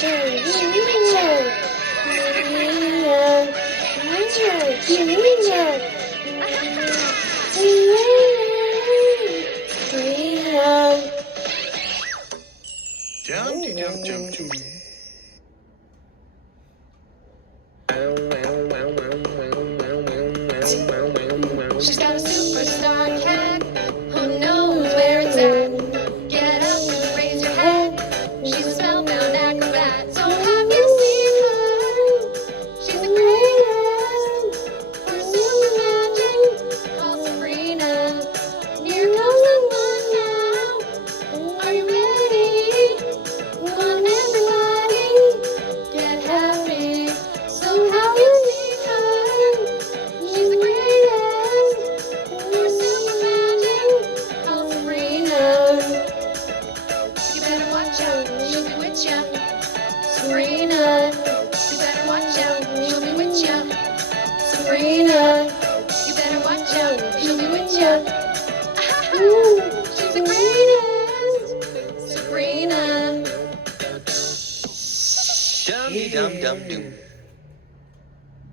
Jumpty jump jump jump. She's got a superstar cat. Who knows where it's at? Get up and raise your head. She's a spellbound acrobat. So have you seen her? She's the greatest. Her super magic called Sabrina. Here comes the fun now. Are you ready? Come on, everybody, get happy. So have you seen her? She's the greatest. Her super magic called Sabrina. You better watch out, she'll be with ya. Sabrina, you better watch out, she'll be with ya. Sabrina, you better watch out, she'll be with ya. She's the greatest. Sabrina. Dum dum dum dum.